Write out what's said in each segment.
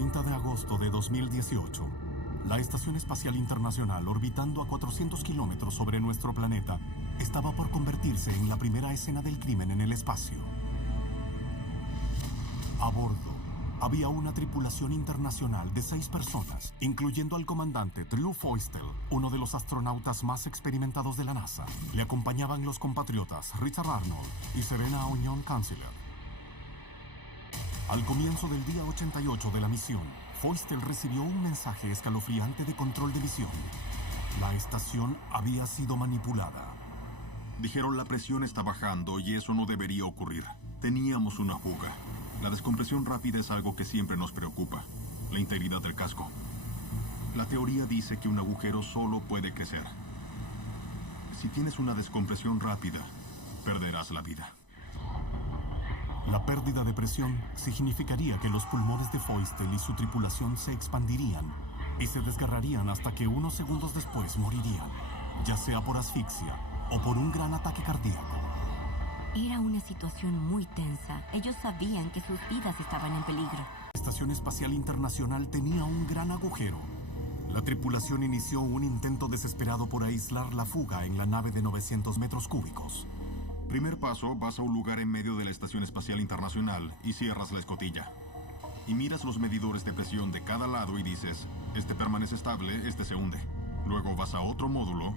30 de agosto de 2018. La Estación Espacial Internacional, orbitando a 400 kilómetros sobre nuestro planeta, estaba por convertirse en la primera escena del crimen en el espacio. A bordo, había una tripulación internacional de 6 personas, incluyendo al comandante Drew Feustel, uno de los astronautas más experimentados de la NASA. Le acompañaban los compatriotas Richard Arnold y Serena Auñón Canceller. Al comienzo del día 88 de la misión, Feustel recibió un mensaje escalofriante de control de misión. La estación había sido manipulada. Dijeron la presión está bajando y eso no debería ocurrir. Teníamos una fuga. La descompresión rápida es algo que siempre nos preocupa. La integridad del casco. La teoría dice que un agujero solo puede crecer. Si tienes una descompresión rápida, perderás la vida. La pérdida de presión significaría que los pulmones de Feustel y su tripulación se expandirían y se desgarrarían hasta que unos segundos después morirían, ya sea por asfixia o por un gran ataque cardíaco. Era una situación muy tensa. Ellos sabían que sus vidas estaban en peligro. La Estación Espacial Internacional tenía un gran agujero. La tripulación inició un intento desesperado por aislar la fuga en la nave de 900 metros cúbicos. Primer paso, vas a un lugar en medio de la Estación Espacial Internacional y cierras la escotilla. Y miras los medidores de presión de cada lado y dices, este permanece estable, este se hunde. Luego vas a otro módulo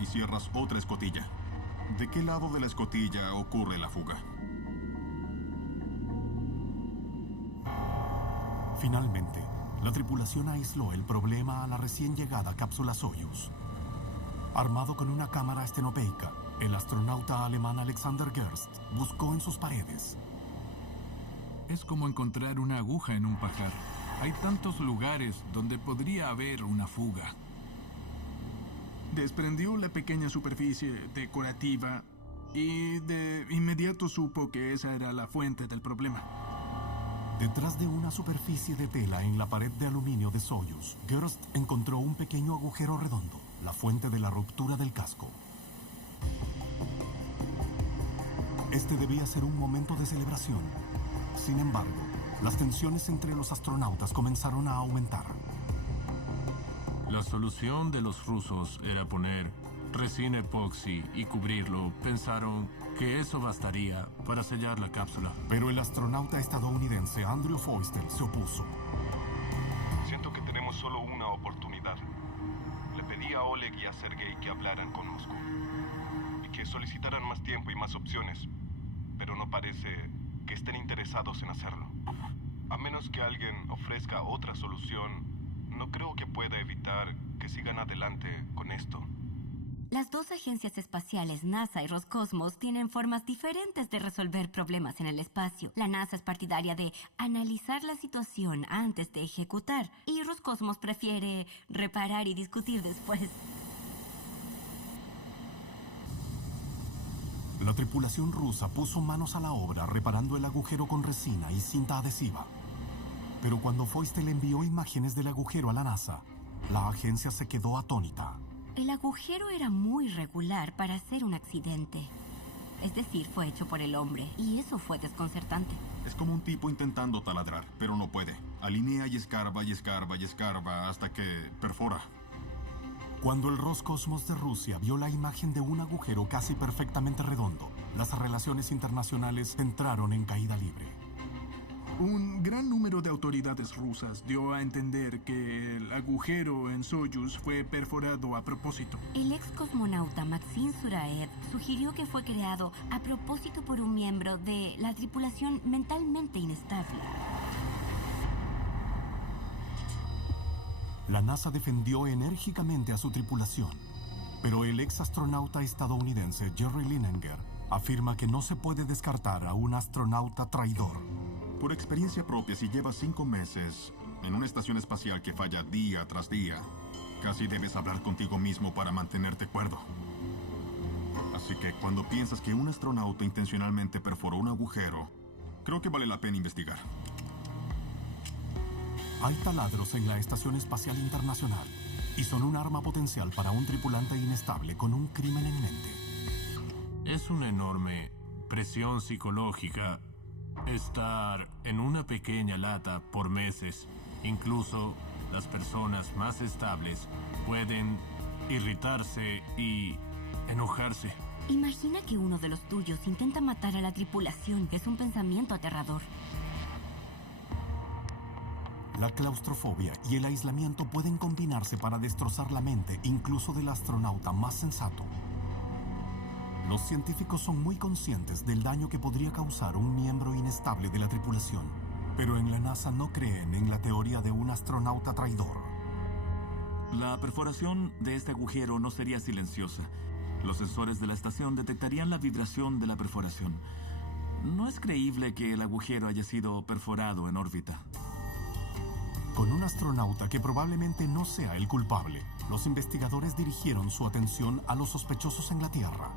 y cierras otra escotilla. ¿De qué lado de la escotilla ocurre la fuga? Finalmente, la tripulación aisló el problema a la recién llegada cápsula Soyuz. Armado con una cámara estenopeica, el astronauta alemán Alexander Gerst buscó en sus paredes. Es como encontrar una aguja en un pajar. Hay tantos lugares donde podría haber una fuga. Desprendió la pequeña superficie decorativa y de inmediato supo que esa era la fuente del problema. Detrás de una superficie de tela en la pared de aluminio de Soyuz, Gerst encontró un pequeño agujero redondo, la fuente de la ruptura del casco. Este debía ser un momento de celebración. Sin embargo, las tensiones entre los astronautas comenzaron a aumentar. La solución de los rusos era poner resina epoxi y cubrirlo. Pensaron que eso bastaría para sellar la cápsula. Pero el astronauta estadounidense Andrew Feustel se opuso. Siento que tenemos solo una oportunidad. Le pedí a Oleg y a Sergei que hablaran con Moscú y que solicitaran más tiempo y más opciones, pero no parece que estén interesados en hacerlo. A menos que alguien ofrezca otra solución, no creo que pueda evitar que sigan adelante con esto. Las dos agencias espaciales, NASA y Roscosmos, tienen formas diferentes de resolver problemas en el espacio. La NASA es partidaria de analizar la situación antes de ejecutar, y Roscosmos prefiere reparar y discutir después. La tripulación rusa puso manos a la obra reparando el agujero con resina y cinta adhesiva. Pero cuando Feustel envió imágenes del agujero a la NASA, la agencia se quedó atónita. El agujero era muy regular para ser un accidente. Es decir, fue hecho por el hombre, y eso fue desconcertante. Es como un tipo intentando taladrar, pero no puede. Alinea y escarba y escarba y escarba hasta que perfora. Cuando el Roscosmos de Rusia vio la imagen de un agujero casi perfectamente redondo, las relaciones internacionales entraron en caída libre. Un gran número de autoridades rusas dio a entender que el agujero en Soyuz fue perforado a propósito. El ex cosmonauta Maxim Suraev sugirió que fue creado a propósito por un miembro de la tripulación mentalmente inestable. La NASA defendió enérgicamente a su tripulación, pero el ex astronauta estadounidense Jerry Linenger afirma que no se puede descartar a un astronauta traidor. Por experiencia propia, si llevas 5 meses en una estación espacial que falla día tras día, casi debes hablar contigo mismo para mantenerte cuerdo. Así que cuando piensas que un astronauta intencionalmente perforó un agujero, creo que vale la pena investigar. Hay taladros en la Estación Espacial Internacional y son un arma potencial para un tripulante inestable con un crimen en mente. Es una enorme presión psicológica estar en una pequeña lata por meses Incluso las personas más estables pueden irritarse y enojarse. Imagina que uno de los tuyos intenta matar a la tripulación. Es un pensamiento aterrador. La claustrofobia y el aislamiento pueden combinarse para destrozar la mente incluso del astronauta más sensato. Los científicos son muy conscientes del daño que podría causar un miembro inestable de la tripulación, pero en la NASA no creen en la teoría de un astronauta traidor. La perforación de este agujero no sería silenciosa. Los sensores de la estación detectarían la vibración de la perforación. No es creíble que el agujero haya sido perforado en órbita. Con un astronauta que probablemente no sea el culpable, los investigadores dirigieron su atención a los sospechosos en la Tierra.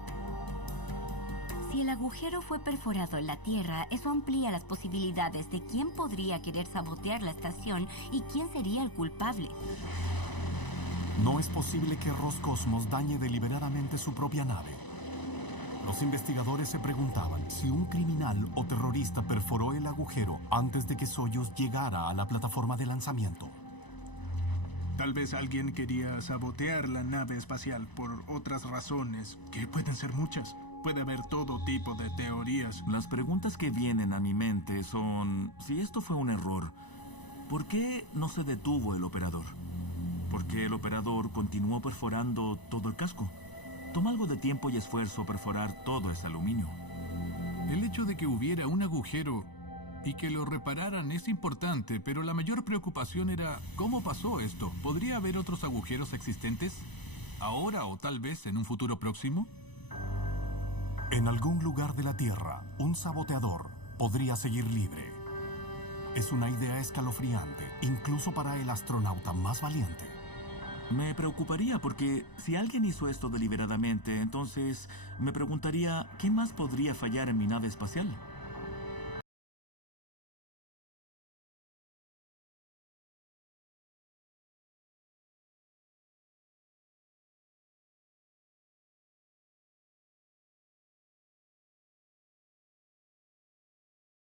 Si el agujero fue perforado en la Tierra, eso amplía las posibilidades de quién podría querer sabotear la estación y quién sería el culpable. No es posible que Roscosmos dañe deliberadamente su propia nave. Los investigadores se preguntaban si un criminal o terrorista perforó el agujero antes de que Soyuz llegara a la plataforma de lanzamiento. Tal vez alguien quería sabotear la nave espacial por otras razones, que pueden ser muchas. Puede haber todo tipo de teorías. Las preguntas que vienen a mi mente son, si esto fue un error, ¿por qué no se detuvo el operador? ¿Por qué el operador continuó perforando todo el casco? Toma algo de tiempo y esfuerzo perforar todo ese aluminio. El hecho de que hubiera un agujero y que lo repararan es importante, pero la mayor preocupación era ¿cómo pasó esto? ¿Podría haber otros agujeros existentes? ¿Ahora o tal vez en un futuro próximo? En algún lugar de la Tierra, un saboteador podría seguir libre. Es una idea escalofriante, incluso para el astronauta más valiente. Me preocuparía porque si alguien hizo esto deliberadamente, entonces me preguntaría ¿qué más podría fallar en mi nave espacial?